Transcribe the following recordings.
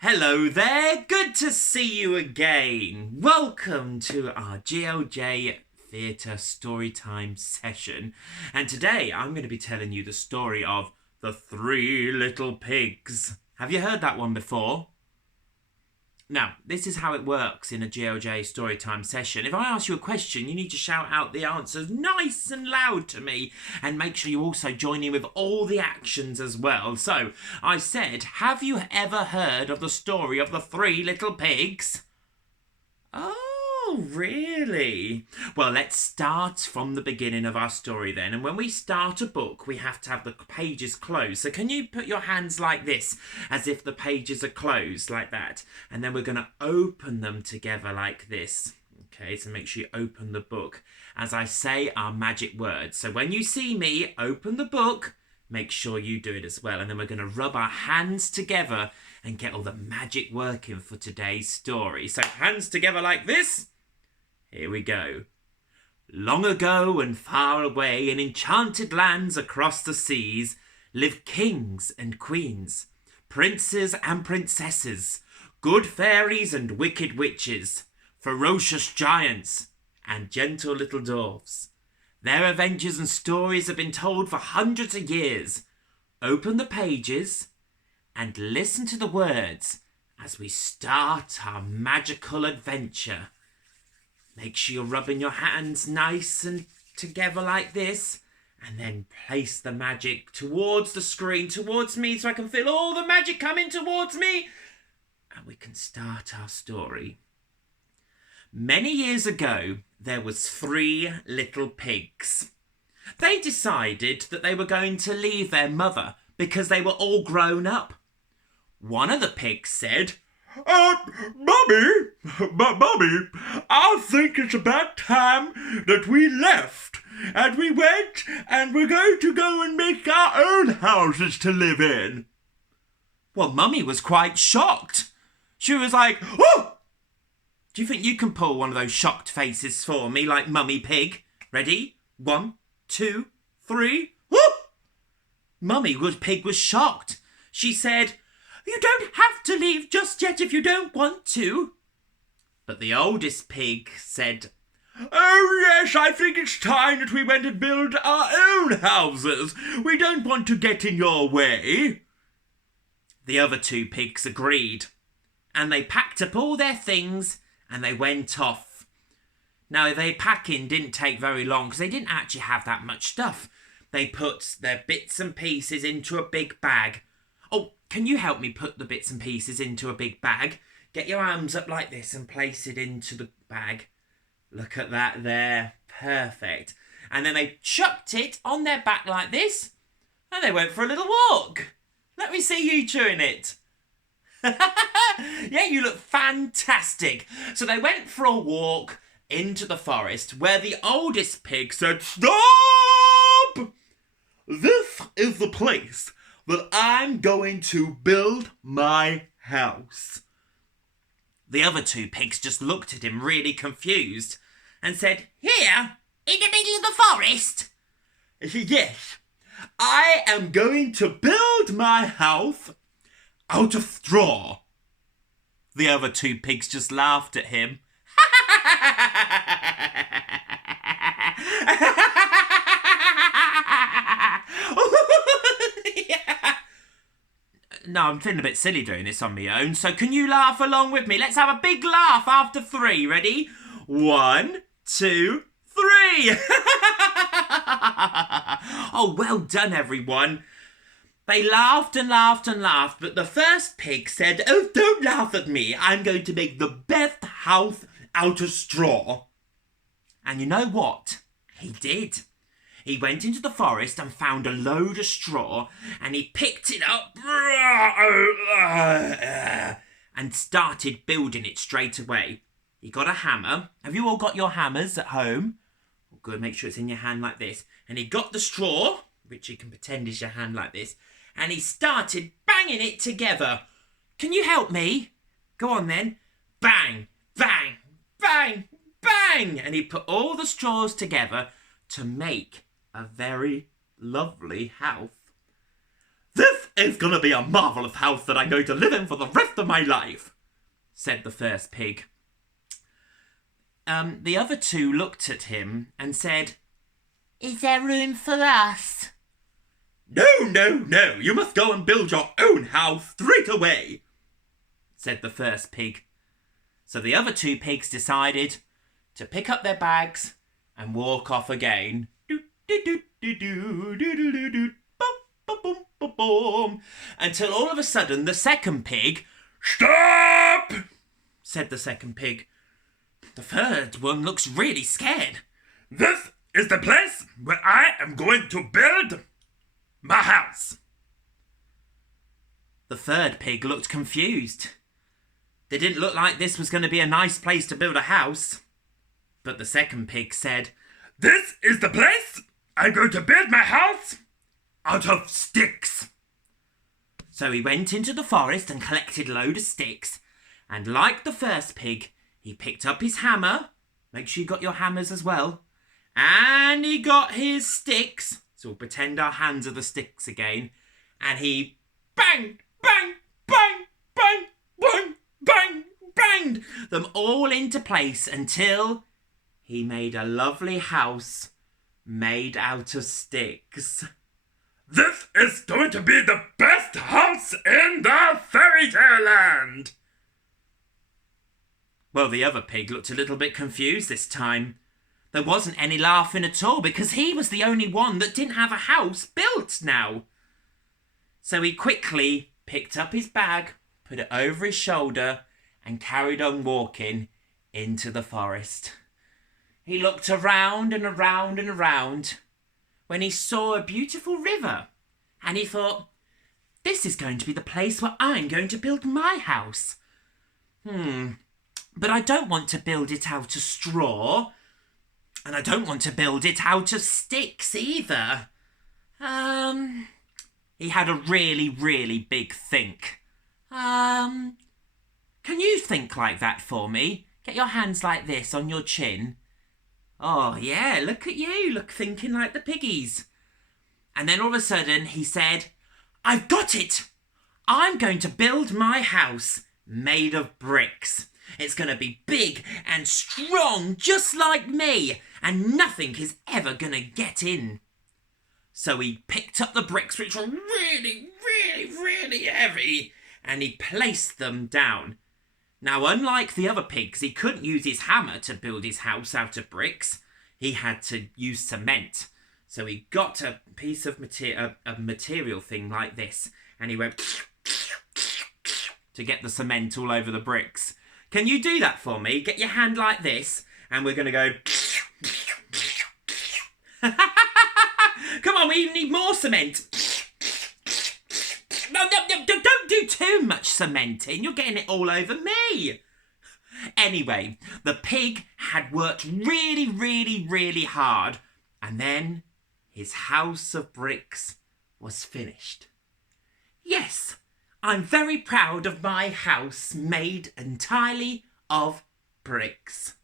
Hello there, good to see you again. Welcome to our GLJ Theatre Storytime session. And today I'm going to be telling you the story of The Three Little Pigs. Have you heard that one before? Now, this is how it works in a GLJ Storytime session. If I ask you a question, you need to shout out the answers nice and loud to me, and make sure you also join in with all the actions as well. So, I said, have you ever heard of the story of the Three Little Pigs? Oh, really? Well, let's start from the beginning of our story then. And when we start a book, we have to have the pages closed. So can you put your hands like this, as if the pages are closed, like that? And then we're going to open them together like this. Okay, so make sure you open the book as I say our magic words. So when you see me open the book, make sure you do it as well. And then we're going to rub our hands together and get all the magic working for today's story. So hands together like this. Here we go. Long ago and far away in enchanted lands across the seas lived kings and queens, princes and princesses, good fairies and wicked witches, ferocious giants and gentle little dwarfs. Their adventures and stories have been told for hundreds of years. Open the pages and listen to the words as we start our magical adventure. Make sure you're rubbing your hands nice and together like this, and then place the magic towards the screen, towards me, so I can feel all the magic coming towards me, and we can start our story. Many years ago, there was three little pigs. They decided that they were going to leave their mother because they were all grown up. One of the pigs said, Mummy, I think it's about time that we left and we went and we're going to go and make our own houses to live in. Well, Mummy was quite shocked. She was like, oh! Do you think you can pull one of those shocked faces for me like Mummy Pig? Ready? 1, 2, 3. Woo! Pig was shocked. She said, you don't have to leave just yet if you don't want to. But the oldest pig said, oh yes, I think it's time that we went and build our own houses. We don't want to get in your way. The other two pigs agreed, and they packed up all their things and they went off. Now, their packing didn't take very long because they didn't actually have that much stuff. They put their bits and pieces into a big bag. Oh, can you help me put the bits and pieces into a big bag? Get your arms up like this and place it into the bag. Look at that there. Perfect. And then they chucked it on their back like this, and they went for a little walk. Let me see you doing it. Yeah, you look fantastic. So they went for a walk into the forest where the oldest pig said, stop! This is the place that I'm going to build my house. The other two pigs just looked at him really confused and said, here, in the middle of the forest? He said, yes, I am going to build my house out of straw. The other two pigs just laughed at him. No, I'm feeling a bit silly doing this on my own, so can you laugh along with me? Let's have a big laugh after 3. Ready? 1, 2, 3. Oh, well done, everyone. They laughed and laughed and laughed, but the first pig said, oh, don't laugh at me. I'm going to make the best house out of straw. And you know what? He did. He went into the forest and found a load of straw, and he picked it up and started building it straight away. He got a hammer. Have you all got your hammers at home? Oh, good, make sure it's in your hand like this. And he got the straw, which you can pretend is your hand like this, and he started banging it together. Can you help me? Go on then. Bang, bang, bang, bang. And he put all the straws together to make a very lovely house. This is going to be a marvellous house that I'm going to live in for the rest of my life," said the first pig. The other two looked at him and said, "Is there room for us?" "No, no, no, you must go and build your own house straight away," said the first pig. So the other two pigs decided to pick up their bags and walk off again. Until all of a sudden the second pig, "Stop!" said the second pig. The third one looks really scared. "This is the place where I am going to build my house." The third pig looked confused. They didn't look like this was going to be a nice place to build a house. But the second pig said, "This is the place I'm going to build my house out of sticks." So he went into the forest and collected a load of sticks. And like the first pig, he picked up his hammer. Make sure you got your hammers as well. And he got his sticks. So we'll pretend our hands are the sticks again. And he banged, bang, bang, bang, bang, bang, banged them all into place until he made a lovely house made out of sticks. "This is going to be the best house in the fairy tale land." Well, the other pig looked a little bit confused this time. There wasn't any laughing at all because he was the only one that didn't have a house built now. So he quickly picked up his bag, put it over his shoulder, and carried on walking into the forest. He looked around and around and around when he saw a beautiful river, and he thought, "This is going to be the place where I'm going to build my house. But I don't want to build it out of straw, and I don't want to build it out of sticks either." He had a really, really big think. Can you think like that for me? Get your hands like this on your chin. Oh, yeah, look at you. Look, thinking like the piggies. And then all of a sudden he said, "I've got it. I'm going to build my house made of bricks. It's going to be big and strong, just like me, and nothing is ever going to get in." So he picked up the bricks, which were really, really, really heavy, and he placed them down. Now, unlike the other pigs, he couldn't use his hammer to build his house out of bricks. He had to use cement. So he got a piece of material thing like this, and he went to get the cement all over the bricks. Can you do that for me? Get your hand like this, and we're going to go... Come on, we need more cement. No, don't do too much cementing. You're getting it all over me. Anyway, the pig had worked really, really, really hard, and then his house of bricks was finished. Yes, I'm very proud of my house made entirely of bricks.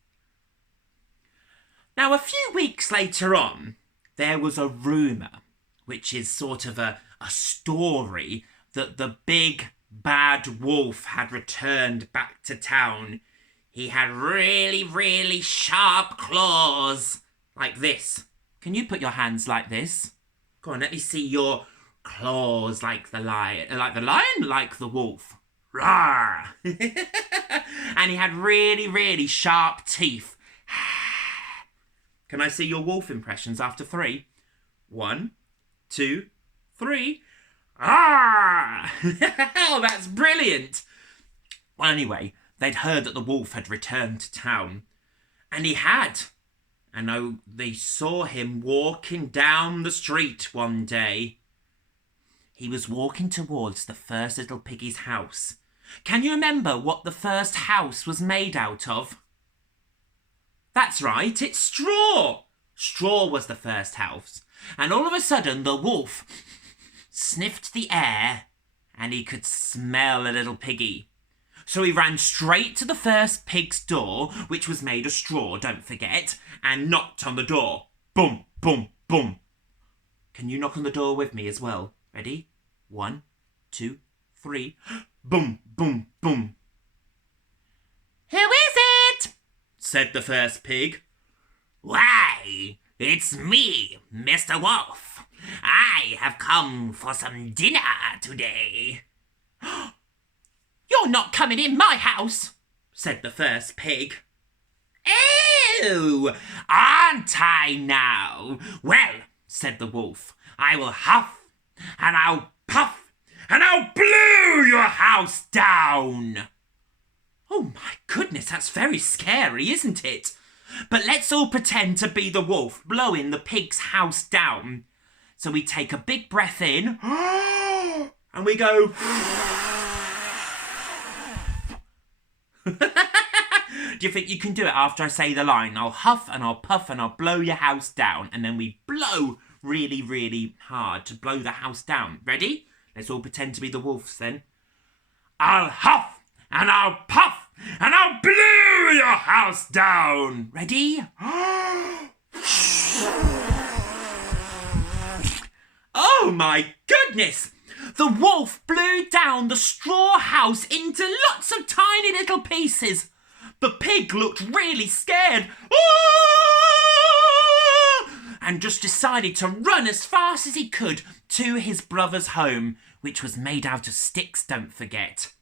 Now, a few weeks later on, there was a rumour, which is sort of a story, that the big bad wolf had returned back to town. He had really, really sharp claws, like this. Can you put your hands like this? Go on, let me see your claws like the lion, like the wolf. Rawr! And he had really, really sharp teeth. Can I see your wolf impressions after 3? 1, 2, 3. Ah! Oh, that's brilliant. Well, anyway, they'd heard that the wolf had returned to town. And he had. And they saw him walking down the street one day. He was walking towards the first little piggy's house. Can you remember what the first house was made out of? That's right, it's straw. Straw was the first house. And all of a sudden, the wolf sniffed the air and he could smell a little piggy. So he ran straight to the first pig's door, which was made of straw, don't forget, and knocked on the door. Boom, boom, boom. Can you knock on the door with me as well? Ready? 1, 2, 3. Boom, boom, boom. Who is it? Said the first pig. Why, it's me, Mr. Wolf. I have come for some dinner today. You're not coming in my house, said the first pig. Oh, aren't I now? Well, said the wolf, I will huff and I'll puff and I'll blow your house down. Oh my goodness, that's very scary, isn't it? But let's all pretend to be the wolf blowing the pig's house down. So we take a big breath in and we go. Do you think you can do it after I say the line? I'll huff and I'll puff and I'll blow your house down. And then we blow really, really hard to blow the house down. Ready? Let's all pretend to be the wolves then. I'll huff and I'll puff and I'll blow your house down. Ready? Oh my goodness! The wolf blew down the straw house into lots of tiny little pieces. The pig looked really scared and just decided to run as fast as he could to his brother's home, which was made out of sticks, don't forget.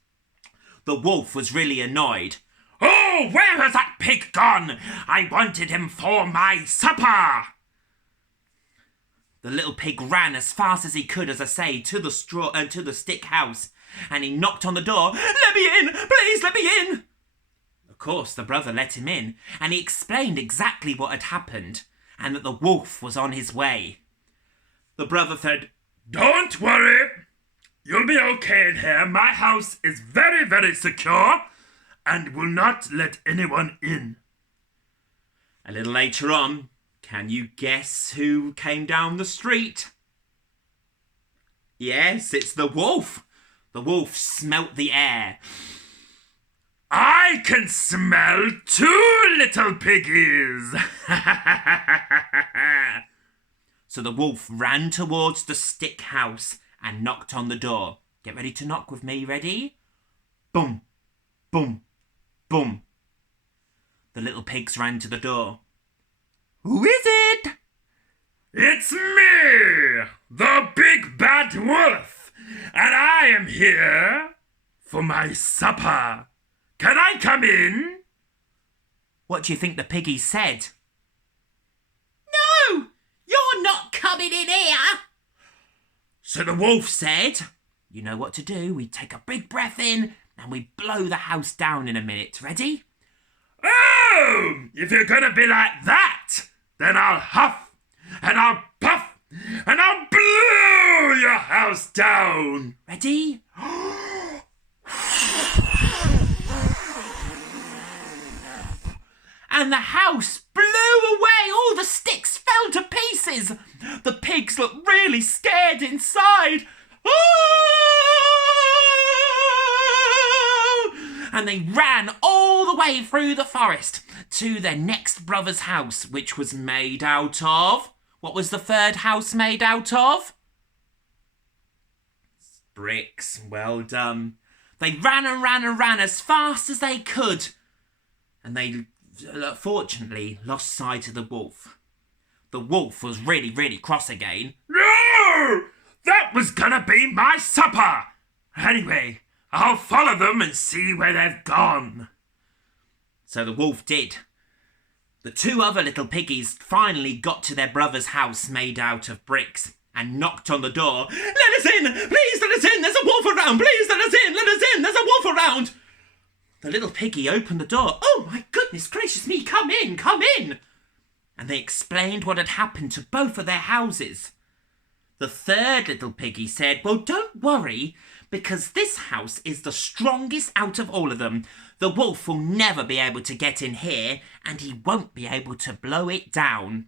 The wolf was really annoyed. Oh, where has that pig gone? I wanted him for my supper. The little pig ran as fast as he could, as I say, to the stick house, and he knocked on the door. Let me in! Please let me in! Of course, the brother let him in, and he explained exactly what had happened, and that the wolf was on his way. The brother said, Don't worry. You'll be okay in here. My house is very, very secure and will not let anyone in. A little later on, can you guess who came down the street? Yes, it's the wolf. The wolf smelt the air. I can smell 2 little piggies. So the wolf ran towards the stick house and knocked on the door. Get ready to knock with me. Ready? Boom, boom, boom. The little pigs ran to the door. Who is it? It's me, the big bad wolf, and I am here for my supper. Can I come in? What do you think the piggy said? No, you're not coming in here. So the wolf said, you know what to do. We take a big breath in and we blow the house down in a minute. Ready? Oh, if you're going to be like that, then I'll huff and I'll puff and I'll blow your house down. Ready? And the house blew away. All the sticks fell to pieces. The pigs looked really scared inside. And they ran all the way through the forest to their next brother's house, which was made out of... What was the third house made out of? Bricks. Well done. They ran and ran and ran as fast as they could. And they fortunately lost sight of the wolf. The wolf was really, really cross again. No! That was gonna be my supper! Anyway, I'll follow them and see where they've gone. So the wolf did. The 2 other little piggies finally got to their brother's house made out of bricks and knocked on the door. Let us in! Please let us in! There's a wolf around! Please let us in! Let us in! There's a wolf around! The little piggy opened the door. Oh my goodness gracious me, come in, come in! And they explained what had happened to both of their houses. The third little piggy said, well, don't worry, because this house is the strongest out of all of them. The wolf will never be able to get in here, and he won't be able to blow it down.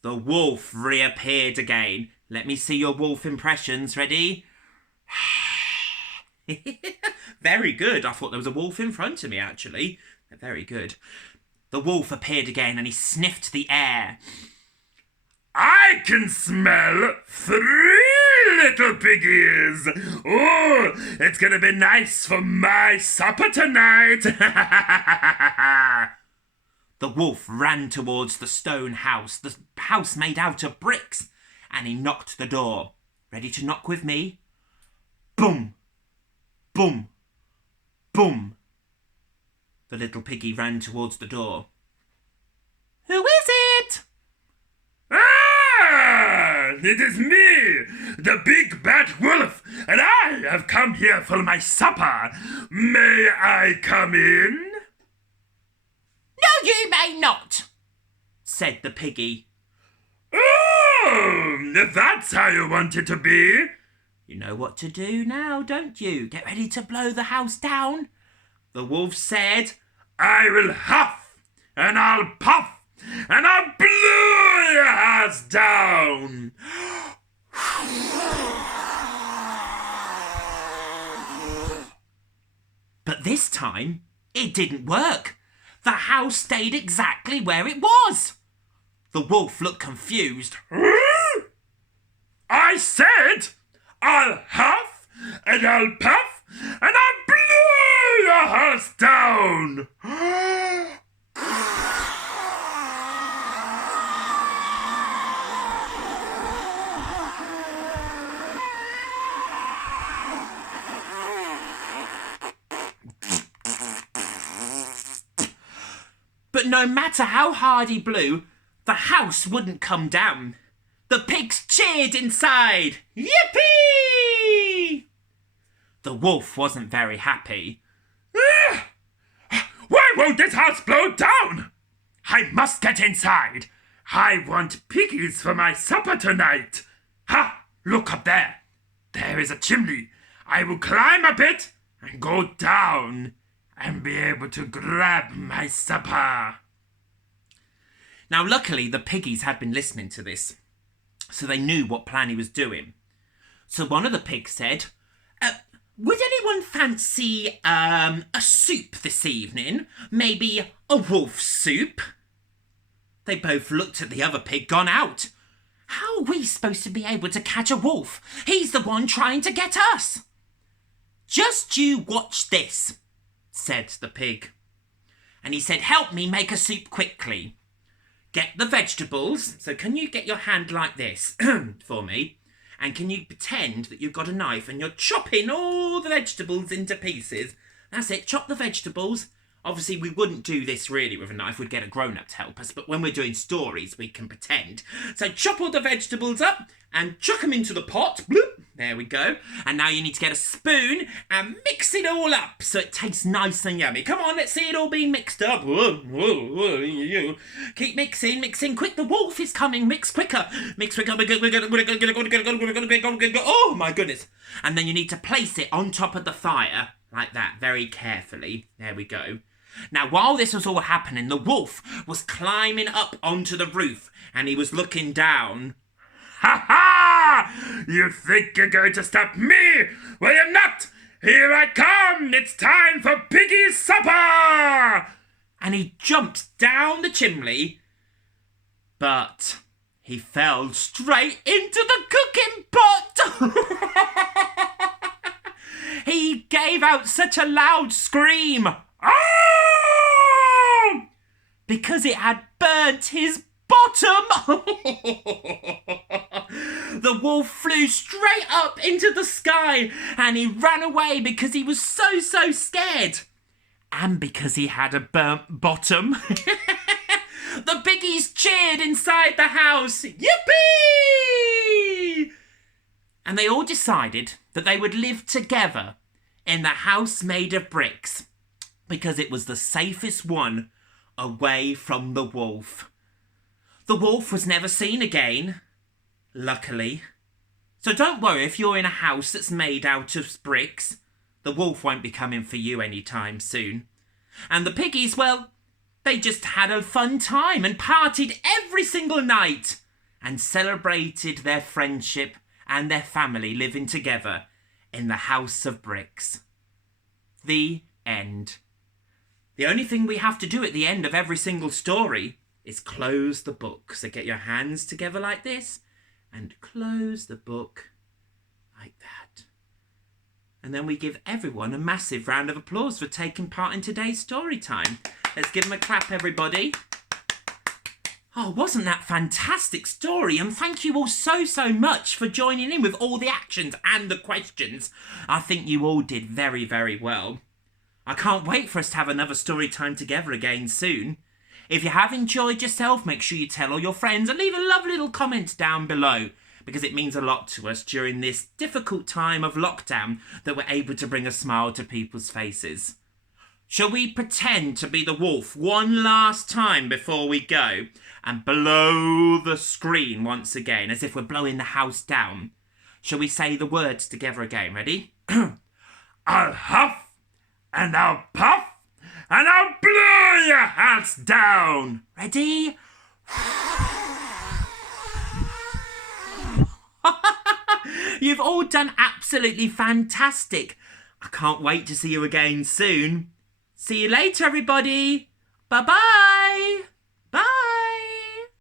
The wolf reappeared again. Let me see your wolf impressions. Ready? Very good. I thought there was a wolf in front of me, actually. Very good. The wolf appeared again and he sniffed the air. I can smell 3 little piggies. Oh, it's gonna be nice for my supper tonight. The wolf ran towards the stone house, the house made out of bricks, and he knocked the door. Ready to knock with me? Boom! Boom! Boom! The little piggy ran towards the door. Who is it? Ah! It is me, the big bad wolf, and I have come here for my supper. May I come in? No, you may not, said the piggy. Oh, if that's how you want it to be. You know what to do now, don't you? Get ready to blow the house down. The wolf said, I will huff, and I'll puff, and I'll blow your house down. But this time, it didn't work. The house stayed exactly where it was. The wolf looked confused. I said, I'll huff, and I'll puff, and I'll blow your house down. But no matter how hard he blew, the house wouldn't come down. The pigs cheered inside. Yippee! The wolf wasn't very happy. Why won't this house blow down? I must get inside. I want piggies for my supper tonight. Ha! Look up there. There is a chimney. I will climb up it and go down and be able to grab my supper. Now, luckily, the piggies had been listening to this, so they knew what plan he was doing. So one of the pigs said, would anyone fancy a soup this evening? Maybe a wolf soup? They both looked at the other pig, gone out. How are we supposed to be able to catch a wolf? He's the one trying to get us. Just you watch this, said the pig. And he said, help me make a soup quickly. Get the vegetables. So can you get your hand like this for me? And can you pretend that you've got a knife and you're chopping all the vegetables into pieces? That's it, chop the vegetables. Obviously, we wouldn't do this really with a knife. We'd get a grown-up to help us. But when we're doing stories, we can pretend. So chop all the vegetables up and chuck them into the pot. Bloop. There we go. And now you need to get a spoon and mix it all up so it tastes nice and yummy. Come on, let's see it all being mixed up. Whoa, whoa, whoa. Keep mixing, mixing. Quick, the wolf is coming. Mix quicker. Mix quicker. Oh, my goodness. And then you need to place it on top of the fire like that, very carefully. There we go. Now, while this was all happening, the wolf was climbing up onto the roof and he was looking down. Ha ha! You think you're going to stop me? Well, you're not! Here I come! It's time for Piggy's supper! And he jumped down the chimney, but he fell straight into the cooking pot! He gave out such a loud scream. Oh! Because it had burnt his bottom. The wolf flew straight up into the sky and he ran away because he was so scared. And because he had a burnt bottom. The piggies cheered inside the house. Yippee! And they all decided that they would live together in the house made of bricks because it was the safest one away from the wolf. The wolf was never seen again, luckily. So don't worry if you're in a house that's made out of bricks. The wolf won't be coming for you anytime soon. And the piggies, well, they just had a fun time and partied every single night and celebrated their friendship and their family living together in the house of bricks. The end. The only thing we have to do at the end of every single story is close the book. So get your hands together like this and close the book like that. And then we give everyone a massive round of applause for taking part in today's story time. Let's give them a clap, everybody. Oh, wasn't that fantastic story? And thank you all so much for joining in with all the actions and the questions. I think you all did very, very well. I can't wait for us to have another story time together again soon. If you have enjoyed yourself, make sure you tell all your friends and leave a lovely little comment down below, because it means a lot to us during this difficult time of lockdown that we're able to bring a smile to people's faces. Shall we pretend to be the wolf one last time before we go and blow the screen once again as if we're blowing the house down? Shall we say the words together again? Ready? I'll huff and I'll puff and I'll blow your house down. Ready? You've all done absolutely fantastic. I can't wait to see you again soon. See you later, everybody. Bye-bye.